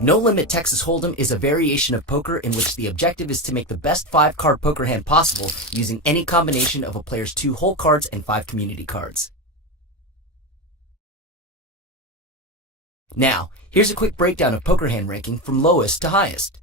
No Limit Texas Hold'em is a variation of poker in which the objective is to make the best 5-card poker hand possible using any combination of a player's 2 whole cards and 5 community cards. Now, here's a quick breakdown of poker hand ranking from lowest to highest.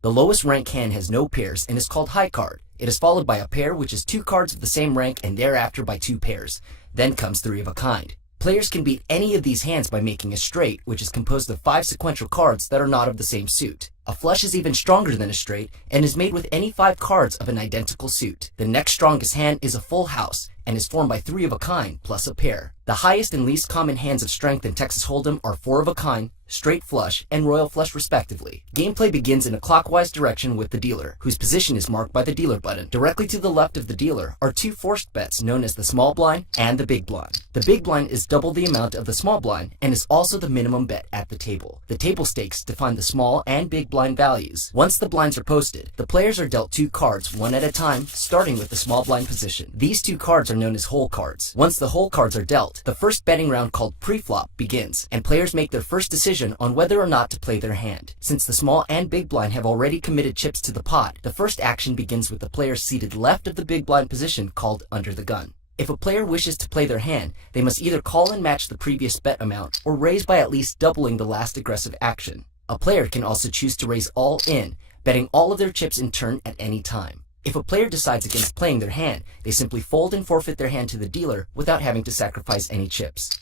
The lowest rank hand has no pairs and is called high card. It is followed by a pair, which is 2 cards of the same rank, and thereafter by 2 pairs. Then comes 3 of a kind. Players can beat any of these hands by making a straight, which is composed of 5 sequential cards that are not of the same suit. A flush is even stronger than a straight and is made with any 5 cards of an identical suit. The next strongest hand is a full house and is formed by 3 of a kind plus a pair. The highest and least common hands of strength in Texas Hold'em are 4 of a kind, straight flush, and royal flush respectively. Gameplay begins in a clockwise direction with the dealer, whose position is marked by the dealer button. Directly to the left of the dealer are 2 forced bets known as the small blind and the big blind. The big blind is double the amount of the small blind and is also the minimum bet at the table. The table stakes define the small and big blind values. Once the blinds are posted, the players are dealt 2 cards one at a time, starting with the small blind position. These 2 cards are known as whole cards. Once the whole cards are dealt, the first betting round called pre-flop begins, and players make their first decision on whether or not to play their hand. Since the small and big blind have already committed chips to the pot, the first action begins with the player seated left of the big blind position called under the gun. If a player wishes to play their hand, they must either call and match the previous bet amount or raise by at least doubling the last aggressive action. A player can also choose to raise all in, betting all of their chips in turn at any time. If a player decides against playing their hand, they simply fold and forfeit their hand to the dealer without having to sacrifice any chips.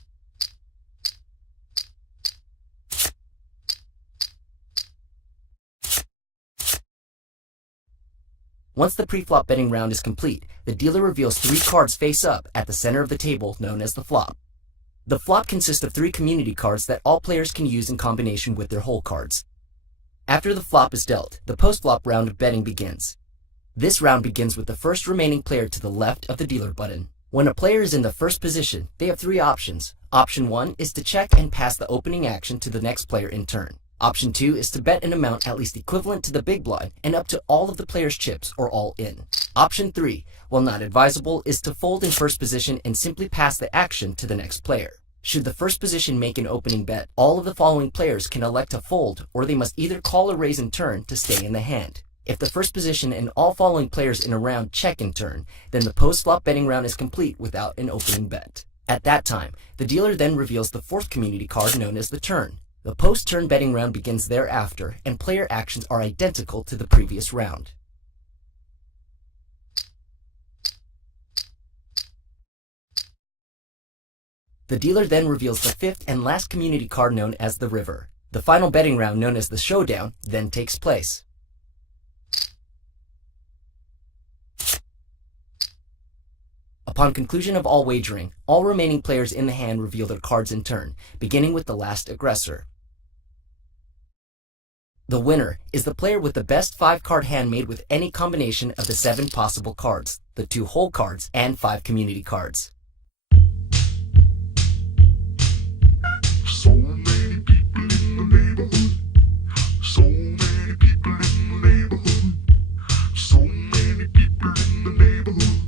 Once the pre-flop betting round is complete, the dealer reveals 3 cards face up at the center of the table known as the flop. The flop consists of 3 community cards that all players can use in combination with their whole cards. After the flop is dealt, the post-flop round of betting begins. This round begins with the first remaining player to the left of the dealer button. When a player is in the first position, they have 3 options. Option 1 is to check and pass the opening action to the next player in turn. Option 2 is to bet an amount at least equivalent to the big blind and up to all of the player's chips or all in. Option 3, while not advisable, is to fold in first position and simply pass the action to the next player. Should the first position make an opening bet, all of the following players can elect to fold, or they must either call or raise in turn to stay in the hand. If the first position and all following players in a round check in turn, then the post-flop betting round is complete without an opening bet. At that time, the dealer then reveals the 4th community card known as the turn. The post-turn betting round begins thereafter, and player actions are identical to the previous round. The dealer then reveals the 5th and last community card known as the river. The final betting round known as the showdown then takes place. Upon conclusion of all wagering, all remaining players in the hand reveal their cards in turn, beginning with the last aggressor. The winner is the player with the best 5-card hand made with any combination of the 7 possible cards, the 2 whole cards, and 5 community cards. So many people in the neighborhood. So many people in the neighborhood. So many people in the neighborhood.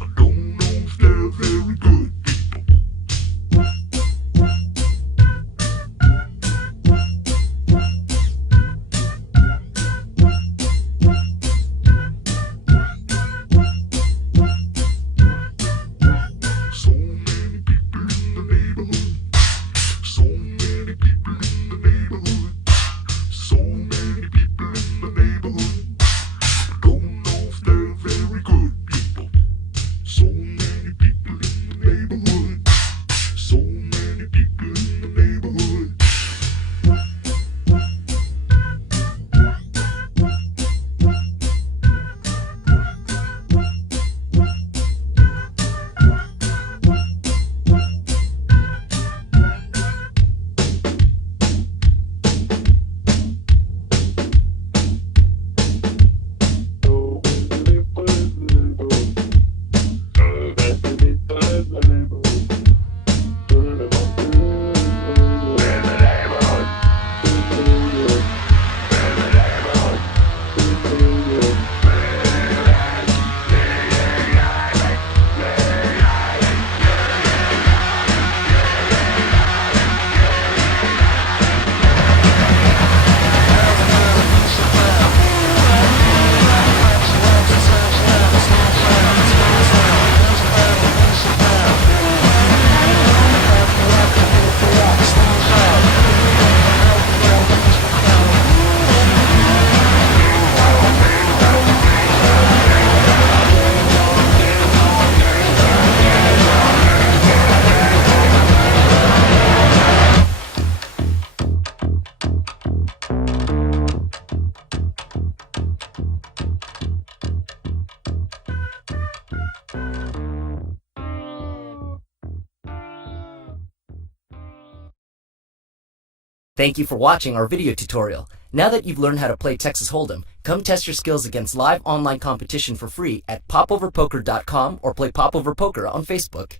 I don't know if they're very good people. So many people in the neighborhood. So many people in the neighborhood. Thank you for watching our video tutorial. Now that you've learned how to play Texas Hold'em, come test your skills against live online competition for free at popoverpoker.com or play Popover Poker on Facebook.